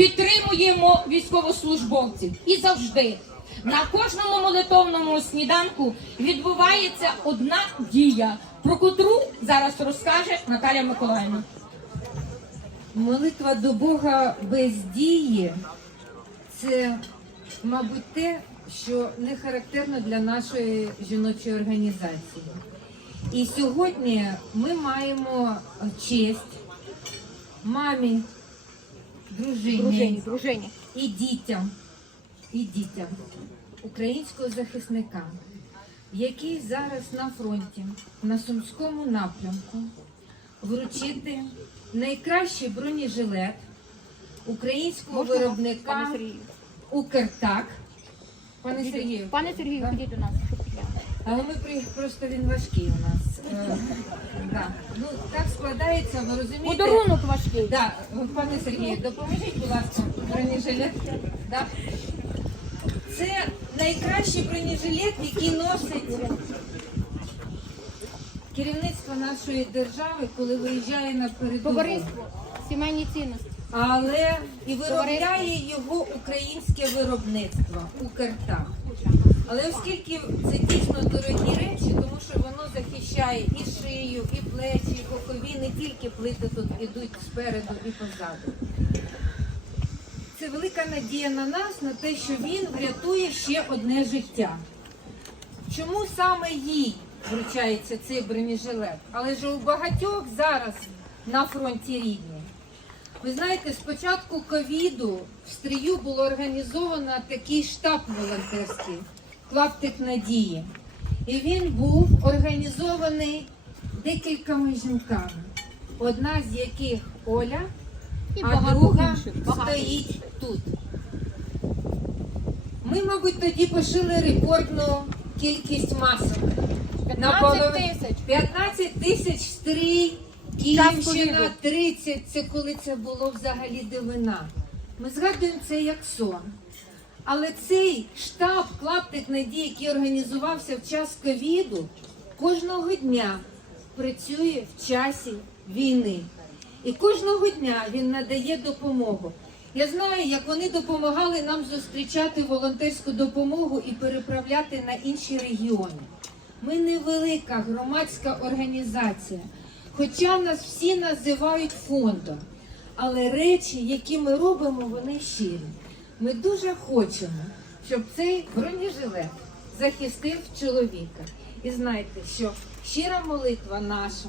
підтримуємо військовослужбовців і завжди. На кожному молитовному сніданку відбувається одна дія, про котру зараз розкаже Наталя Миколаївна. Молитва до Бога без дії це, мабуть, те, що не характерно для нашої жіночої організації. І сьогодні ми маємо честь мамі, дружині, дружині. і дітям, і дітям. Українського захисника, який зараз на фронті, на Сумському напрямку, вручити найкращий бронежилет українського виробника Пане Укртак. Пане Сергію, Пане Сергію, ходіть до нас, ми при просто він важкий у нас. Е, да. Ну так складається, ви розумієте. Подарунок важкий. Да, пане Сергію, допоможіть, будь ласка, бронежилет. Да. Це найкращий бронежилет, який носить керівництво нашої держави, коли виїжджає на передову. Товариство, сімейні цінності. Але і виробляє його українське виробництво Укртак. Але оскільки це дійсно дорогі речі, тому що воно захищає і шию, і плечі, і бокові, не тільки плити тут ідуть спереду і позаду. Це велика надія на нас, на те, що він врятує ще одне життя. Чому саме їй вручається цей бронежилет? Але ж у багатьох зараз на фронті рідні. Ви знаєте, з початку ковіду в стрію було організовано такий штаб волонтерський клаптик надії. І він був організований декількома жінками, одна з яких Оля, І а друга інших, стоїть тут. Ми, мабуть, тоді пошили рекордну кількість масок. 15 тисяч. 15 тисяч стрій, Київщина, 30, це коли це було взагалі дивина. Ми згадуємо це як сон. Але цей штаб клаптик надії, який організувався в час ковіду, кожного дня працює в часі війни. І кожного дня він надає допомогу. Я знаю, як вони допомагали нам зустрічати волонтерську допомогу і переправляти на інші регіони. Ми невелика громадська організація, хоча нас всі називають фондом. Але речі, які ми робимо, вони щирі. Ми дуже хочемо, щоб цей бронежилет захистив чоловіка. І знайте, що щира молитва наша,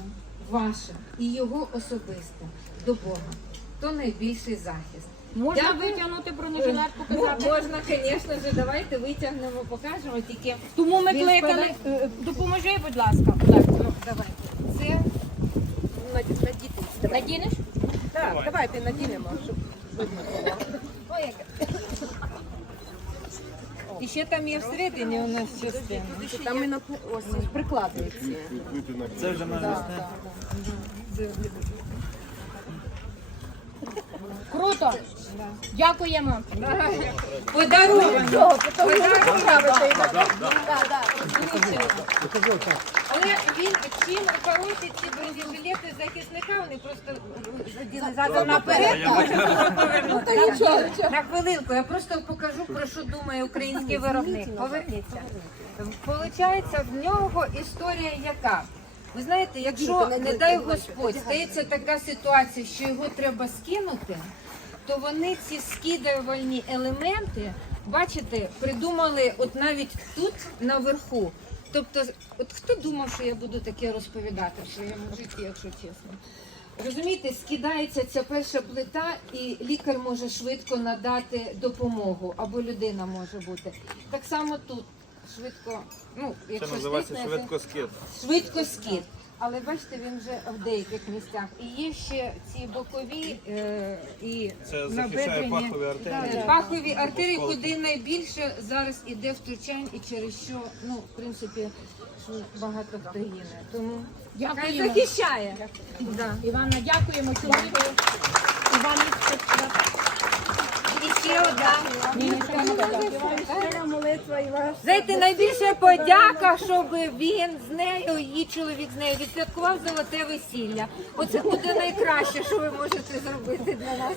ваша і його особиста до Бога то найбільший захист. Можна Дякую. витягнути бронежилет, показати? Можна, звісно ж, давайте витягнемо, покажемо, тільки Тому ми кликали. Е, Допоможи, будь ласка. Будь ласка. ну, давайте. Це надіти. Надінеш? Так, давайте надінемо, щоб видно було. І ще там є всередині у нас частина. Там і на ось прикладується. Це вже навесне. Дякуємо. Подаровано. Да, да. Але він чим хороші ці бронежилети захисника, вони просто заділи задом наперед. На хвилинку, я просто покажу, про що думає український виробник. Поверніться. Получається, в нього історія яка? Ви знаєте, якщо, не дай Господь, стається така ситуація, що його треба скинути, то вони ці скидувальні елементи, бачите, придумали от навіть тут наверху. Тобто, от хто думав, що я буду таке розповідати в своєму житті, якщо чесно? Розумієте, скидається ця перша плита, і лікар може швидко надати допомогу, або людина може бути. Так само тут швидко, ну, Це якщо називається стисне, швидкоскид. швидко скид. Але бачите, він вже в деяких місцях. І є ще ці бокові е, і Це захищає набедрені. пахові артерії. Е, Пахові артерії, куди найбільше зараз іде втручань, і через що, ну, в принципі, що багато хто гине. Тому хай Дякуємо. захищає. Да. Іванна, дякуємо чоловіку. Іван, І ще одна. ні, ні, ще не дякую. Знаєте, найбільше подяка, щоб він з нею, її чоловік з нею відсвяткував золоте весілля. Оце буде найкраще, що ви можете зробити для нас.